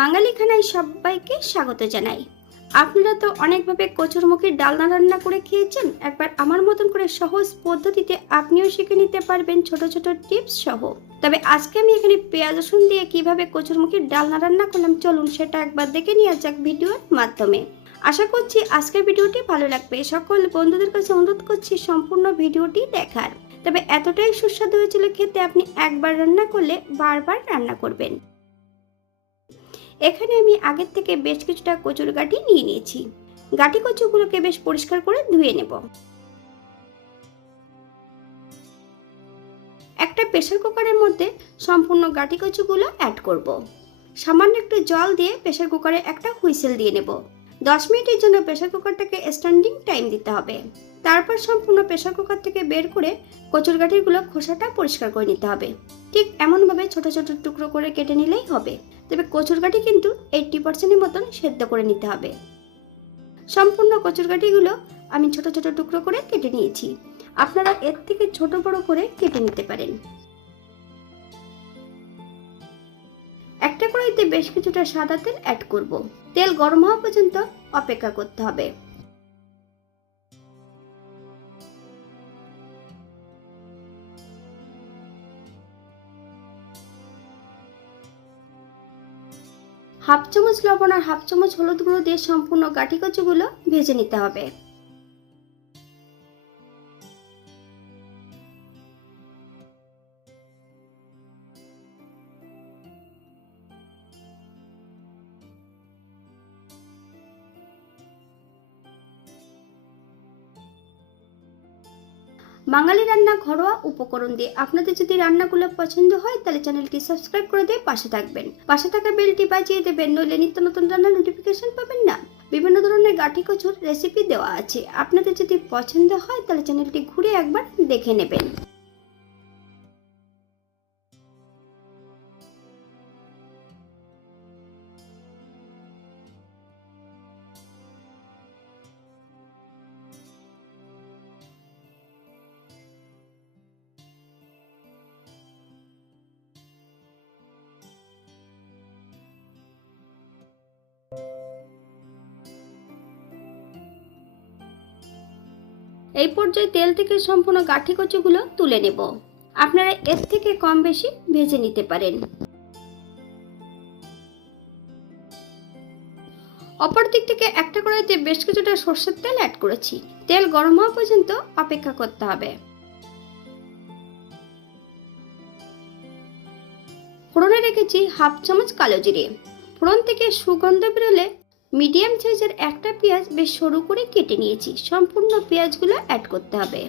বাঙালি খানায় সবাইকে স্বাগত জানাই। আপনারা তো অনেকভাবে কচুরমুখির ডালনা রান্না করে খেয়েছেন, একবার আমার মতন করে সহজ পদ্ধতিতে আপনিও শিখে নিতে পারবেন ছোট ছোট টিপস সহ। তবে আজকে আমি এখানে পেঁয়াজ রসুন দিয়ে কীভাবে কচুরমুখির ডালনা রান্না করলাম, চলুন সেটা একবার দেখে নিয়ে যাক ভিডিওর মাধ্যমে। আশা করছি আজকের ভিডিওটি ভালো লাগবে। সকল বন্ধুদের কাছে অনুরোধ করছি সম্পূর্ণ ভিডিওটি দেখার। তবে এতটাই সুস্বাদু হয়েছিল খেতে আপনি একবার রান্না করলে বারবার রান্না করবেন। এখানে আমি আগের থেকে বেশ কিছুটা কচুর গাঠি নিয়ে নিয়েছি। গাঠি কচুগুলোকে বেশ পরিষ্কার করে ধুয়ে নেব। একটা প্রেসার কুকারের মধ্যে সম্পূর্ণ গাঠি কচুগুলো অ্যাড করব। সামান্য একটু জল দিয়ে প্রেসার কুকারে একটা হুইসেল দিয়ে নেব। দশ মিনিটের জন্য প্রেসার কুকারটাকে স্ট্যান্ডিং টাইম দিতে হবে। তারপর সম্পূর্ণ প্রেসার কুকার থেকে বের করে কচুর গাঠিগুলো খোসাটা পরিষ্কার করে নিতে হবে। ঠিক এমনভাবে ছোট ছোট টুকরো করে কেটে নিলেই হবে। তবে কচুর গাঠি কিন্তু এইটটি পার্সেন্টের মতন সেদ্ধ করে নিতে হবে। সম্পূর্ণ কচুর গাঠিগুলো আমি ছোট ছোট টুকরো করে কেটে নিয়েছি। আপনারা এর থেকে ছোট বড় করে কেটে নিতে পারেন। একটা কড়াইতে বেশ কিছুটা সাদা তেল অ্যাড করব। তেল গরম হওয়া পর্যন্ত অপেক্ষা করতে হবে। হাফ চামচ লবণ আর হাফ চামচ হলুদ গুঁড়ো দিয়ে সম্পূর্ণ গাঠি কচুগুলো ভেজে নিতে হবে। বাঙালি রান্না ঘরোয়া উপকরণ দিয়ে। আপনাদের যদি রান্নাগুলো পছন্দ হয়, তাহলে চ্যানেলটি সাবস্ক্রাইব করে দিয়ে পাশে থাকবেন। পাশে থাকা বেলটি বাজিয়ে দেবেন, নইলে নিত্য নতুন রান্নার নোটিফিকেশন পাবেন না। বিভিন্ন ধরনের গাঠি কচুর রেসিপি দেওয়া আছে। আপনাদের যদি পছন্দ হয়, তাহলে চ্যানেলটি ঘুরে একবার দেখে নেবেন। এই পর্যায়ে তেল থেকে সম্পূর্ণ গাঠি কচুগুলো তুলে নেব। আপনারা এর থেকে কম বেশি ভেজে নিতে পারেন। অপর দিক থেকে একটা কড়াইতে বেশ কিছুটা সর্ষের তেল অ্যাড করেছি। তেল গরম হওয়া পর্যন্ত অপেক্ষা করতে হবে। ফোড়নে রেখেছি হাফ চামচ কালো জিরে। ফোড়ন থেকে সুগন্ধ বেরোলে মিডিয়াম সাইজের একটা পেঁয়াজ বেশ সরু করে কেটে নিয়েছি। সম্পূর্ণ পেঁয়াজগুলো অ্যাড করতে হবে।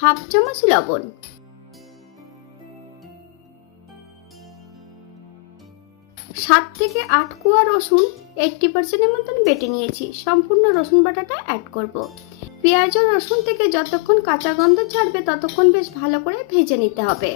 হাফ চামচ লবণ। সাত থেকে আট কোয়া রসুন এইটটি পার্সেন্টের মতন বেটে নিয়েছি সম্পূর্ণ রসুন বাটাটা অ্যাড করব। পেঁয়াজ ও রসুন থেকে যতক্ষণ কাঁচা গন্ধ ছাড়বে, ততক্ষণ বেশ ভালো করে ভেজে নিতে হবে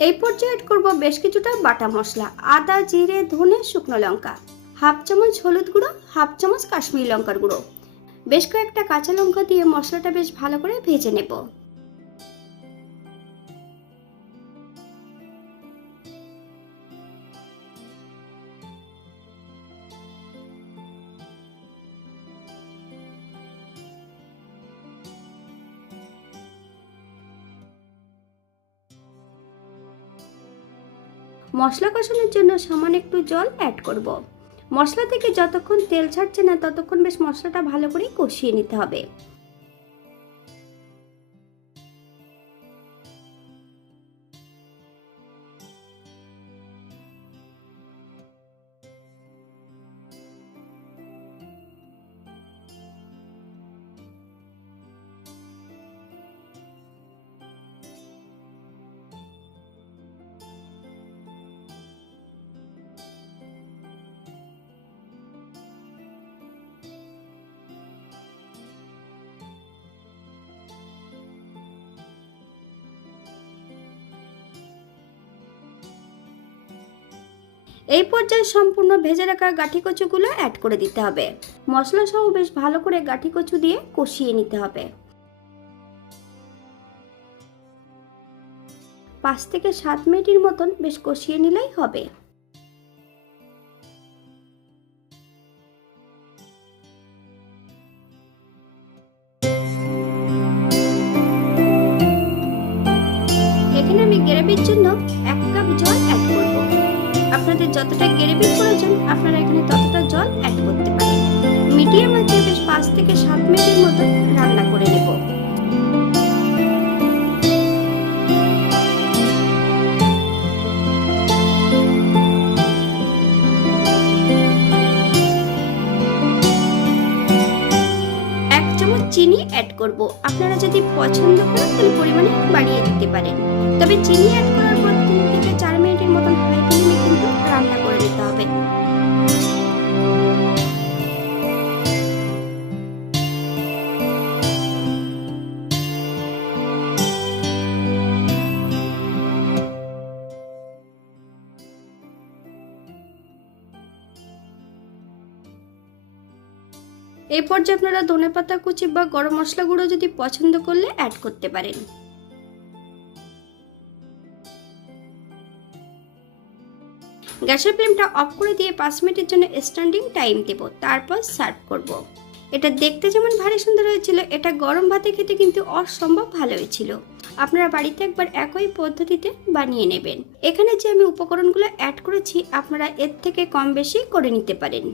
এই পর্যায়ে অ্যাড করব বেশ কিছুটা বাটা মশলা, আদা, জিরে, ধনে, শুকনো লঙ্কা, হাফ চামচ হলুদ গুঁড়ো, হাফ চামচ কাশ্মীরি লঙ্কার গুঁড়ো। বেশ কয়েকটা কাঁচা লঙ্কা দিয়ে মশলাটা বেশ ভালো করে ভেজে নেব। মশলা কষানোর জন্য সামান্য একটু জল অ্যাড করব। মশলা থেকে যতক্ষণ তেল ছাড়ছে না, ততক্ষণ বেশ মশলাটা ভালো করে কষিয়ে নিতে হবে এই পর্যায়ে সম্পূর্ণ ভেজে রাখা গাঠি কচুগুলো অ্যাড করে দিতে হবে। মশলা সহ বেশ ভালো করে গাঠি কচু দিয়ে কষিয়ে নিতে হবে। পাঁচ থেকে সাত মিনিটের মতন বেশ কষিয়ে নিলেই হবে। এখানে আমি গ্রেভির জন্য এক কাপ জল অ্যাড করব। আপনাদের যতটা গ্রেভির প্রয়োজন, আপনারা এখানে ততটা জল অ্যাড করতে পারেন। মিডিয়াম আছে বেশ পাঁচ থেকে সাত মিনিটের মতো রান্না করে নেব। চিনি অ্যাড করব। আপনারা যদি পছন্দ করেন, তাহলে পরিমাণে বাড়িয়ে দিতে পারেন। তবে চিনি অ্যাড করার পর তিন থেকে চার মিনিটের মতন করে হবে এই পর্যায়ে আপনারা ধনেপাতা কুচি বা গরম মশলা গুঁড়ো যদি পছন্দ করলে অ্যাড করতে পারেন। গ্যাসের ফ্লেমটা অফ করে দিয়ে পাঁচ মিনিটের জন্য স্ট্যান্ডিং টাইম দেব, তারপর সার্ভ করব। এটা দেখতে যেমন ভারী সুন্দর হয়েছিল, এটা গরম ভাতে খেতে কিন্তু অসম্ভব ভালো হয়েছিল। আপনারা বাড়িতে একবার একই পদ্ধতিতে বানিয়ে নেবেন। এখানে যে আমি উপকরণগুলো অ্যাড করেছি, আপনারা এর থেকে কম বেশি করে নিতে পারেন।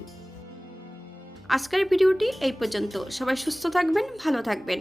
আজকের ভিডিওটি এই পর্যন্ত। সবাই সুস্থ থাকবেন, ভালো থাকবেন।